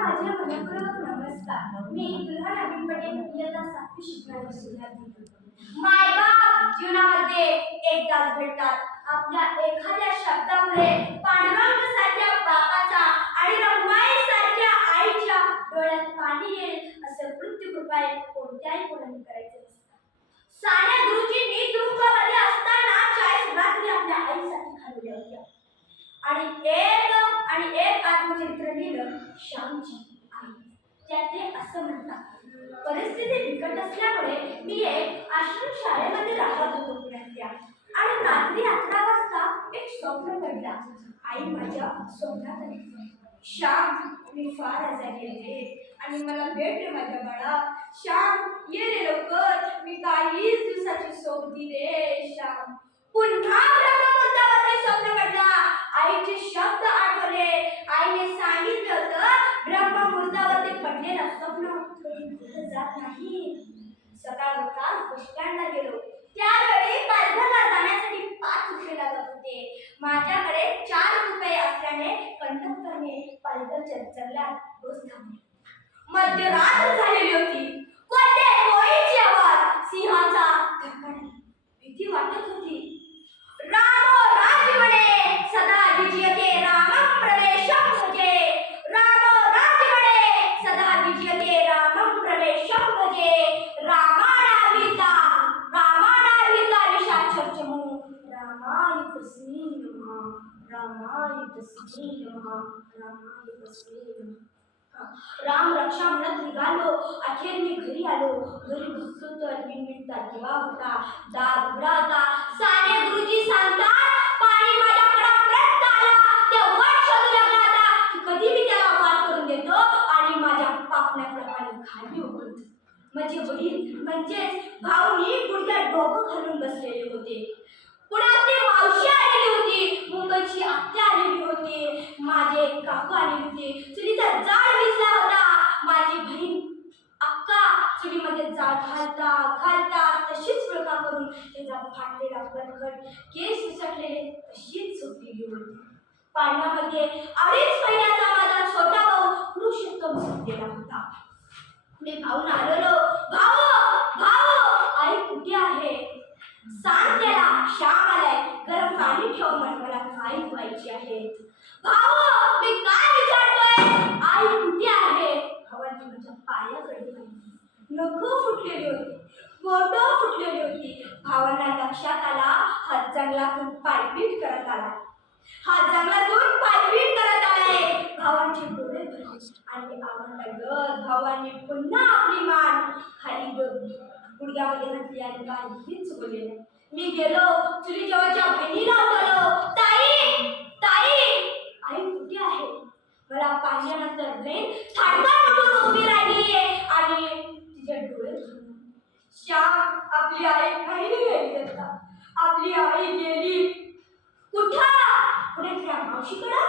माझे मनपूर्वक नमस्कार. मी दुल्हा नवीन पटेल इयत्ता सातवी शिकणारी विद्यार्थी. मायबाप जीवनामध्ये एकदाच भेटतात. आपल्या एखाद्या शब्दामुळे पांडुरंग सारख्या बापाचा आणि रंगमाई सारख्या आईच्या डोळ्यात पाणी येईल असं मृत्यू कृपाय कोणत्याही कोणाने करायचे नसतं. साड्या गुरुजी नीट रूपामध्ये असताना चाळीस रात्री आपल्या आईसाठी घालवल्या होत्या आणि एक आणि एक आत्मचरित्र लिहिलं श्यामची आई त्यात ते असं म्हणतात परिस्थिती बिकट असल्यामुळे मी एक आश्रम शाळेमध्ये राहत होतो पुण्यातल्या आणि रात्री अकरा वाजता एक स्वप्न पडला. आई माझ्या स्वप्नात आली श्याम मी फार आजारी आहे आणि मला भेट रे माझ्या बाळा. श्याम ये रे लवकर. मी काहीच दिवसाची सोबती रे श्याम पुन्हा ब्रह्ममुहूर्तावरती स्वप्न पडला आईचे शब्द आठवले आईने सांगितलं होतं ब्रह्ममुहूर्तावरती पडलेलं स्वप्न कधी भुलत जात नाही सकाळ होताच बस स्टँडला गेलो. त्यावेळी पालघरला जाण्यासाठी पाच रुपये लागत होते. माझ्याकडे चार रुपये असल्याने कंडक्टरने पालघर चर्चला बस थांबली मध्यरात्र झालेली होती. कोणते? कोळीची आवाज. सिंहा रामाय तस्मै नमः रामाय तस्मै नमः रामाय तस्मै नमः राम रक्षा म्हणत निघालो. अखेर मी घरी आलो. घरी घुसलो तर मी मिनिटात दिवा होता. दार उघडा होता सारे गुरुजी सांगतात पाणी माझ्या कडापर्यंत आला. तेव्हा शोधू लागला की कधी मी त्याला करून देतो आणि माझ्या पापण्यातलं पाणी खाली उघडतो माझे वडील म्हणजेच भाऊ गुडघ्यात डोकं घालून बसलेले होते पुण्यातली मावशी आलेली होती मुंबईची आत्या आलेली होती माझे काकू आलेले होते चुलीचा जाळ विसला होता. माझी बहीण अक्का चुलीमध्ये जाळ घालता घालता तशीच फुलका करून त्याचा फाटलेला कटकट केस विसटलेले तशीच झोपलेली होती. पाण्यामध्ये अडीच महिन्याचा माझा छोटा भाऊ पुरुषोत्तम झोपलेला होता. मी भाऊन आलेलो. भाऊ भाऊ आई कुठे आहे? सांग त्याला. श्याम आलाय. गरम पाणी ठेव मला काही व्हायची आहे. भाऊ मी काय विचारतोय आई कुठे आहे भावांनी माझ्या पायाकडे पाहिली नख फुटलेली होती. बोट फुटलेली होती. भावांना लक्षात आला हा जंगलातून पायपीट करत आला. हा जंगलातून पायपीट करत आलाय भावांचे डोळे आणि आम्हाला ग भावांनी पुन्हा आपली मान खाली ग- गुडघ्यामध्ये घातली आणि काहीच बोलले मी गेलो चुली जवळच्या बहिणीला उतरलो ताई ताई आई कुठे आहे मला पाहिल्यानंतर बहीण थाटकान उठून उभी राहिली आणि तिचे डोळे भरले. श्याम आपली आई नाही गेली आता. आपली आई गेली. कुठं पुण्यातल्या मावशीकडं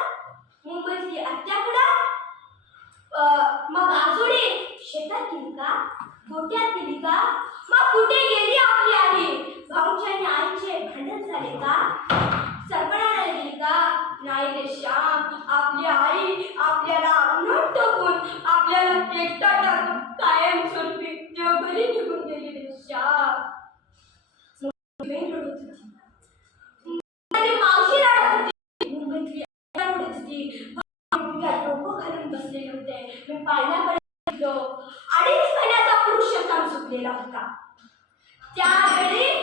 मुंबईतली आत्याकडं अं, मग आजोळी शेतात गेली का गोट्यात गेली का मग कुठे गेली आपली आई भाऊच्या आणि आईचे भांडण झाले का सरपणाला गेली का नाही रे श्याम आपली आई आपल्याला उन्हात टाकून आपल्याला एकटा टाकून कायम स्वरूपी जेव्हा घरी निघून गेली रे श्याम बहीण रडत होती आणि मावशी रडत होती मुंबईतली आई रडत होती डोकं घालून बसलेले होते. मी पाळण्याकडे गेलो. अडीच महिन्याचा पुरुषोत्तम झोपलेला होता. त्यावेळी